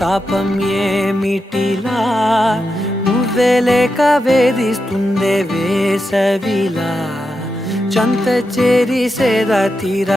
తాపం ఏమిటిలా నువ్వే లేక వేధిస్తుందే వేసవిలా చంత చేరి సేద తీర